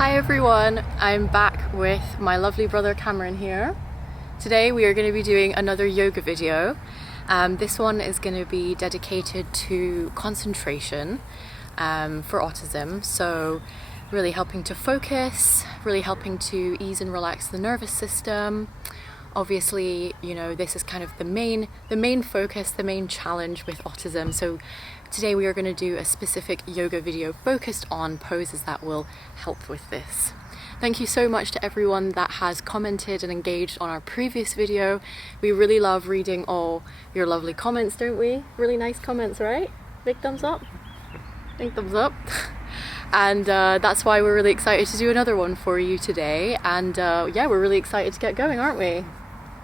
Hi everyone, I'm back with my lovely brother Cameron here. Today we are going to be doing another yoga video. This one is going to be dedicated to concentration for autism, so really helping to focus, really helping to ease and relax the nervous system. Obviously, you know, this is kind of the main focus, the main challenge with autism. So today we are going to do a specific yoga video focused on poses that will help with this. Thank you so much to everyone that has commented and engaged on our previous video. We really love reading all your lovely comments, don't we? Really nice comments, right? Big thumbs up? Big thumbs up. And that's why we're really excited to do another one for you today. And yeah, we're really excited to get going, aren't we?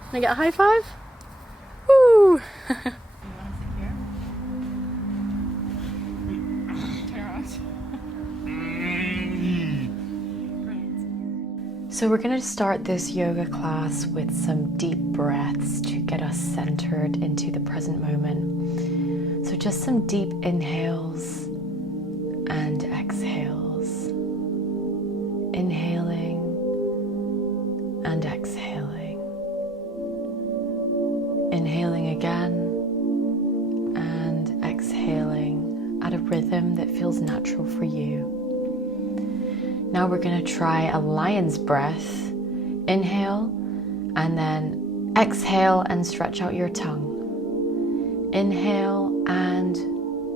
Can I get a high five? Woo! So we're going to start this yoga class with some deep breaths to get us centered into the present moment. So just some deep inhales and exhales. Inhaling and exhaling. Inhaling again and exhaling at a rhythm that feels natural for you. Now we're going to try a lion's breath. Inhale and then exhale and stretch out your tongue. Inhale and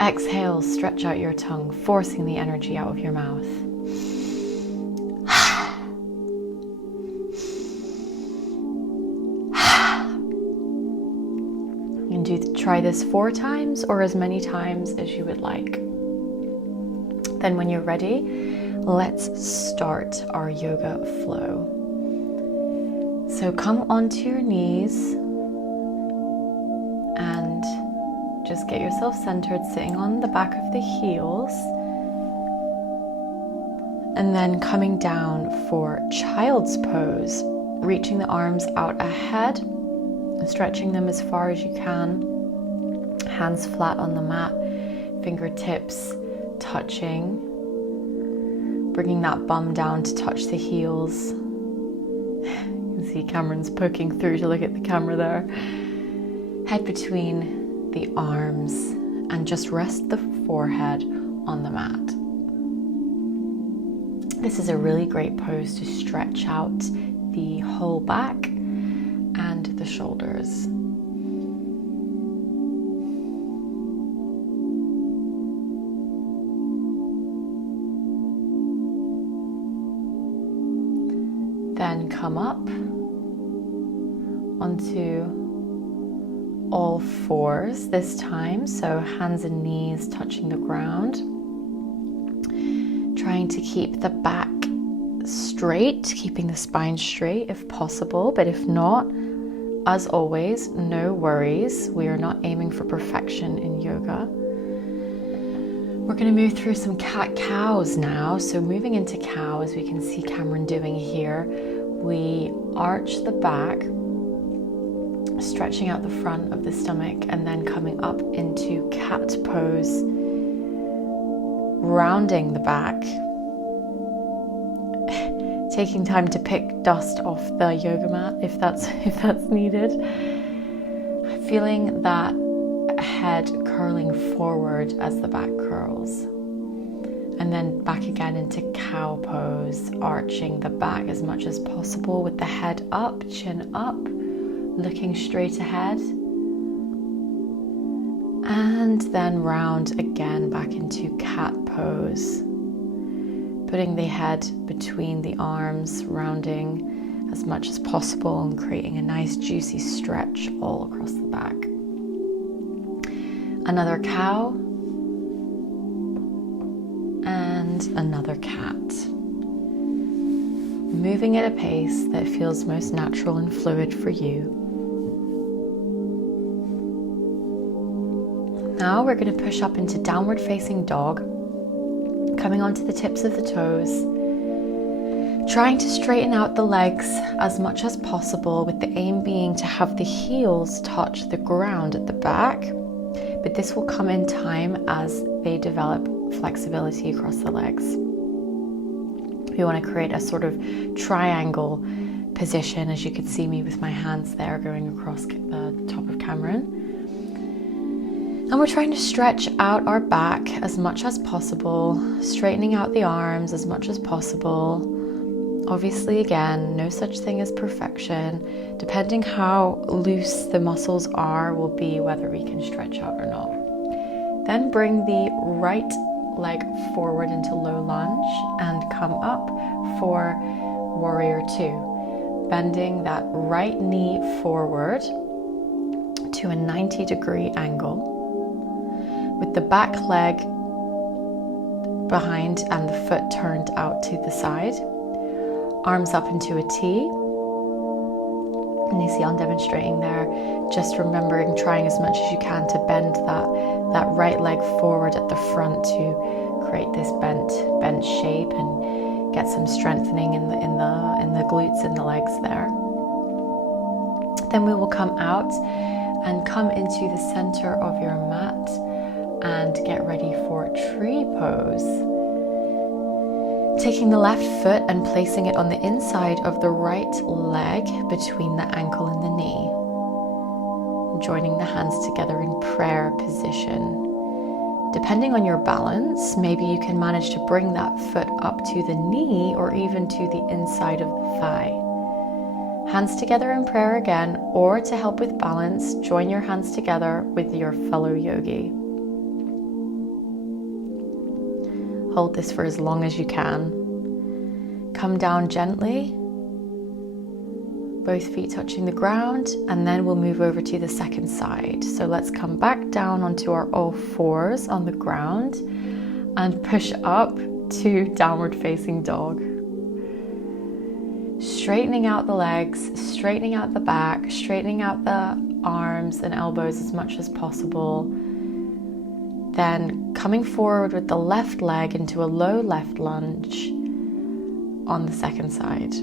exhale, stretch out your tongue, forcing the energy out of your mouth. You can try this 4 times or as many times as you would like. Then when you're ready, let's start our yoga flow. So come onto your knees and just get yourself centered, sitting on the back of the heels. And then coming down for child's pose, reaching the arms out ahead, stretching them as far as you can. Hands flat on the mat, fingertips touching. Bringing that bum down to touch the heels. You can see Cameron's poking through to look at the camera there. Head between the arms and just rest the forehead on the mat. This is a really great pose to stretch out the whole back and the shoulders. Then come up onto all fours this time, so hands and knees touching the ground. Trying to keep the back straight, keeping the spine straight if possible, but if not, as always, no worries. We are not aiming for perfection in yoga. We're going to move through some cat-cows now. So moving into cow, as we can see Cameron doing here, we arch the back, stretching out the front of the stomach, and then coming up into cat pose, rounding the back, taking time to pick dust off the yoga mat if that's needed. Feeling that head curling forward as the back curls. And then back again into cow pose, arching the back as much as possible with the head up, chin up, looking straight ahead. And then round again back into cat pose. Putting the head between the arms, rounding as much as possible and creating a nice juicy stretch all across the back. Another cow, and another cat. Moving at a pace that feels most natural and fluid for you. Now we're going to push up into downward facing dog, coming onto the tips of the toes, trying to straighten out the legs as much as possible, with the aim being to have the heels touch the ground at the back. But this will come in time as they develop flexibility across the legs. We want to create a sort of triangle position, as you could see me with my hands there going across the top of Cameron. And we're trying to stretch out our back as much as possible, straightening out the arms as much as possible. Obviously, again, no such thing as perfection. Depending how loose the muscles are will be whether we can stretch out or not. Then bring the right leg forward into low lunge and come up for warrior two. Bending that right knee forward to a 90-degree angle, with the back leg behind and the foot turned out to the side. Arms up into a T. And you see I'm demonstrating there, just remembering, trying as much as you can to bend that right leg forward at the front to create this bent shape and get some strengthening in the glutes and the legs there. Then we will come out and come into the center of your mat and get ready for tree pose. Taking the left foot and placing it on the inside of the right leg between the ankle and the knee. Joining the hands together in prayer position. Depending on your balance, maybe you can manage to bring that foot up to the knee or even to the inside of the thigh. Hands together in prayer again, or to help with balance, join your hands together with your fellow yogi. Hold this for as long as you can. Come down gently, both feet touching the ground, and then we'll move over to the second side. So let's come back down onto our all fours on the ground and push up to downward facing dog. Straightening out the legs, straightening out the back, straightening out the arms and elbows as much as possible. Then coming forward with the left leg into a low left lunge on the second side.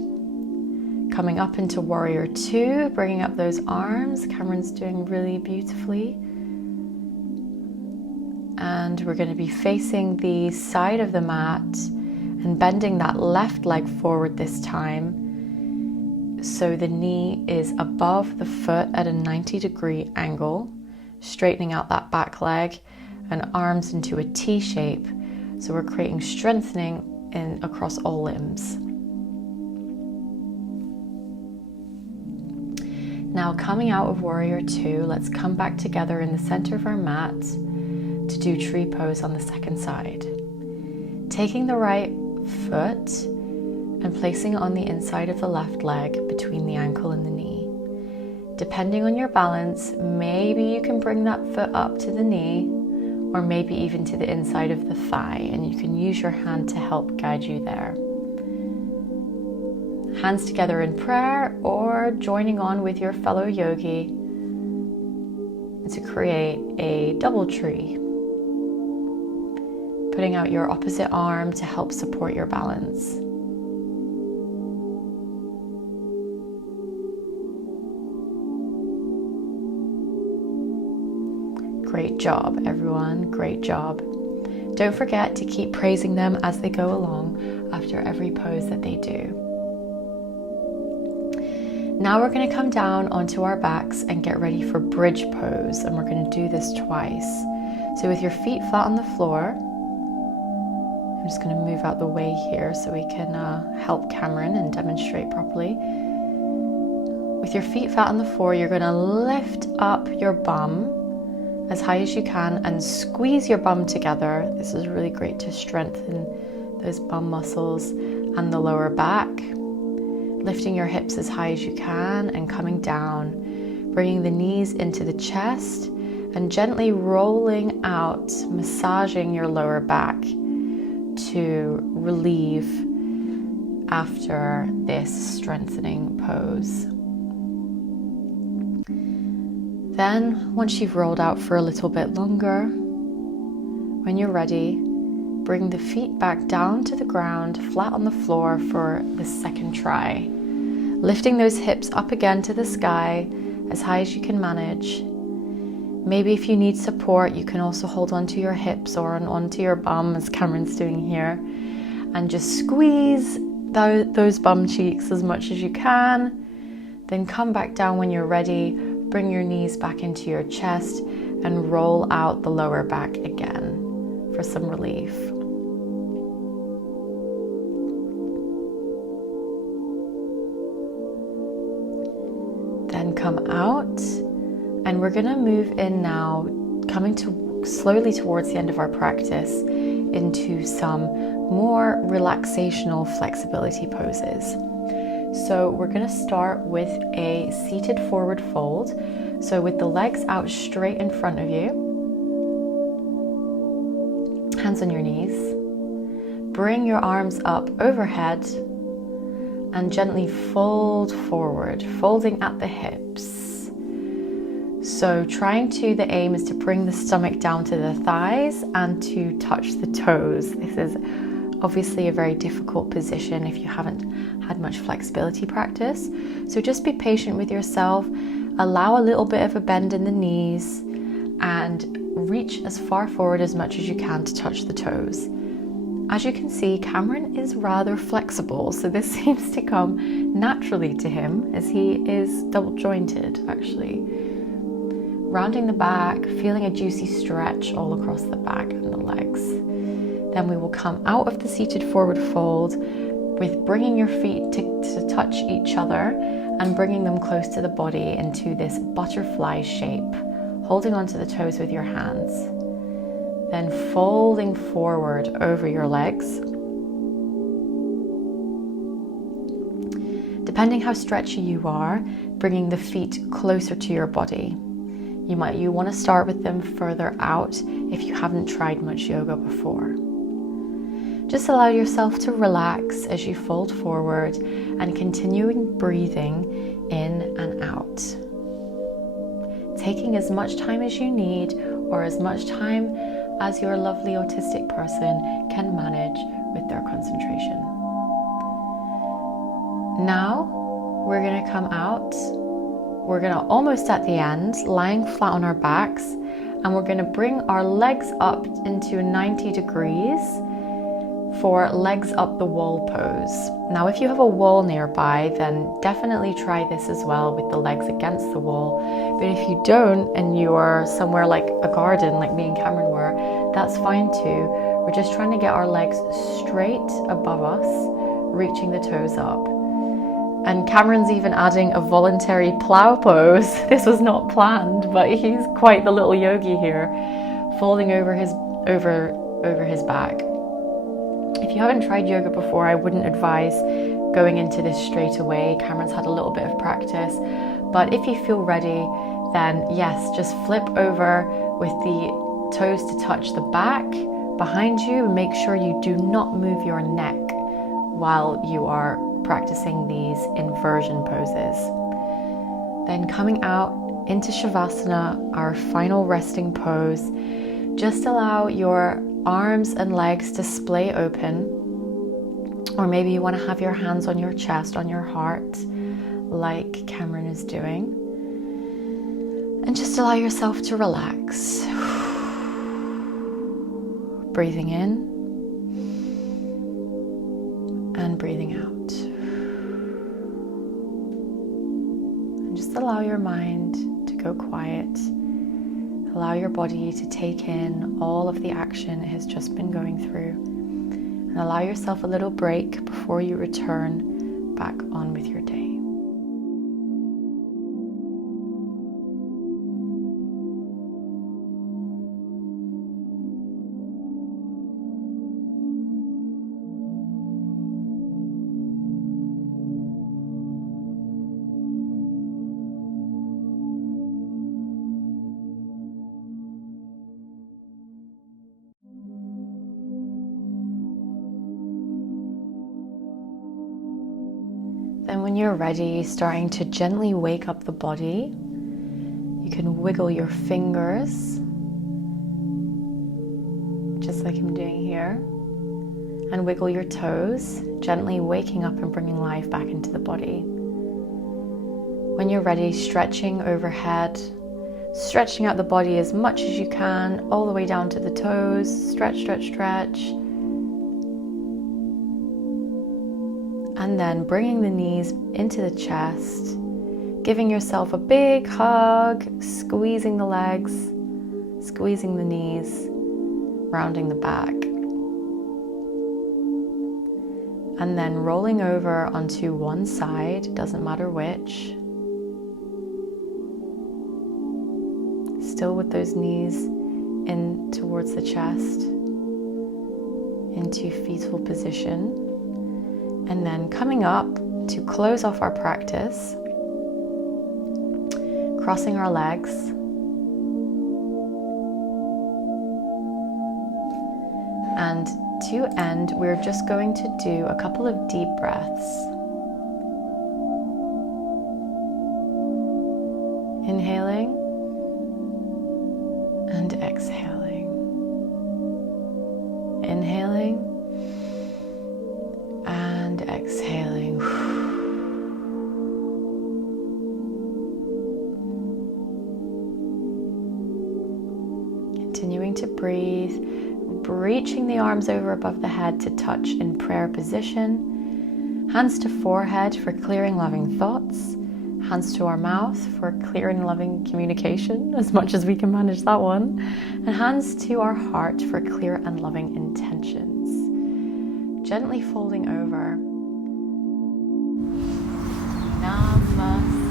Coming up into warrior two, bringing up those arms. Cameron's doing really beautifully. And we're going to be facing the side of the mat and bending that left leg forward this time. So the knee is above the foot at a 90-degree angle, straightening out that back leg, and arms into a T shape. So we're creating strengthening across all limbs. Now coming out of warrior two, let's come back together in the center of our mat to do tree pose on the second side. Taking the right foot and placing it on the inside of the left leg between the ankle and the knee. Depending on your balance, maybe you can bring that foot up to the knee, or maybe even to the inside of the thigh, and you can use your hand to help guide you there. Hands together in prayer or joining on with your fellow yogi to create a double tree. Putting out your opposite arm to help support your balance. Great job, everyone. Great job. Don't forget to keep praising them as they go along after every pose that they do. Now we're going to come down onto our backs and get ready for bridge pose, and we're going to do this twice. So with your feet flat on the floor, I'm just going to move out the way here so we can help Cameron and demonstrate properly. With your feet flat on the floor, you're going to lift up your bum as high as you can and squeeze your bum together. This is really great to strengthen those bum muscles and the lower back. Lifting your hips as high as you can and coming down, bringing the knees into the chest and gently rolling out, massaging your lower back to relieve after this strengthening pose. Then, once you've rolled out for a little bit longer, when you're ready, bring the feet back down to the ground, flat on the floor for the second try. Lifting those hips up again to the sky, as high as you can manage. Maybe if you need support, you can also hold onto your hips or onto your bum, as Cameron's doing here. and just squeeze those bum cheeks as much as you can. Then come back down when you're ready. Bring your knees back into your chest and roll out the lower back again for some relief. Then come out, and we're gonna move in now, coming slowly towards the end of our practice into some more relaxational flexibility poses. So we're going to start with a seated forward fold. So with the legs out straight in front of you, hands on your knees, bring your arms up overhead and gently fold forward, folding at the hips. So the aim is to bring the stomach down to the thighs and to touch the toes. This is obviously a very difficult position if you haven't had much flexibility practice. So just be patient with yourself, allow a little bit of a bend in the knees, and reach as far forward as much as you can to touch the toes. As you can see, Cameron is rather flexible, so this seems to come naturally to him as he is double jointed actually. Rounding the back, feeling a juicy stretch all across the back and the legs. Then we will come out of the seated forward fold with bringing your feet to touch each other and bringing them close to the body into this butterfly shape, holding onto the toes with your hands. Then folding forward over your legs. Depending how stretchy you are, bringing the feet closer to your body. You want to start with them further out if you haven't tried much yoga before. Just allow yourself to relax as you fold forward and continuing breathing in and out. Taking as much time as you need, or as much time as your lovely autistic person can manage with their concentration. Now we're going to come out. We're going to almost at the end, lying flat on our backs, and we're going to bring our legs up into 90 degrees for legs up the wall pose. Now, if you have a wall nearby, then definitely try this as well with the legs against the wall. But if you don't, and you are somewhere like a garden, like me and Cameron were, that's fine too. We're just trying to get our legs straight above us, reaching the toes up. And Cameron's even adding a voluntary plow pose. This was not planned, but he's quite the little yogi here, folding over his back. If you haven't tried yoga before, I wouldn't advise going into this straight away. Cameron's had a little bit of practice, but if you feel ready, then yes, just flip over with the toes to touch the back behind you, and make sure you do not move your neck while you are practicing these inversion poses. Then coming out into Shavasana, our final resting pose, just allow your arms and legs to splay open, or maybe you want to have your hands on your chest, on your heart, like Cameron is doing, and just allow yourself to relax. Breathing in and breathing out. And just allow your mind to go quiet. Allow your body to take in all of the action it has just been going through. And allow yourself a little break before you return back on with your day. Then when you're ready, starting to gently wake up the body, you can wiggle your fingers, just like I'm doing here, and wiggle your toes, gently waking up and bringing life back into the body. When you're ready, stretching overhead, stretching out the body as much as you can, all the way down to the toes. Stretch, stretch, stretch. And then bringing the knees into the chest, giving yourself a big hug, squeezing the legs, squeezing the knees, rounding the back. And then rolling over onto one side, doesn't matter which. Still with those knees in towards the chest, into fetal position. And then coming up to close off our practice, crossing our legs. And to end, we're just going to do a couple of deep breaths. Inhaling and exhaling. Inhaling and exhaling. Continuing to breathe, reaching the arms over above the head to touch in prayer position. Hands to forehead for clearing loving thoughts. Hands to our mouth for clear and loving communication, as much as we can manage that one. And hands to our heart for clear and loving intentions. Gently folding over. Namaste.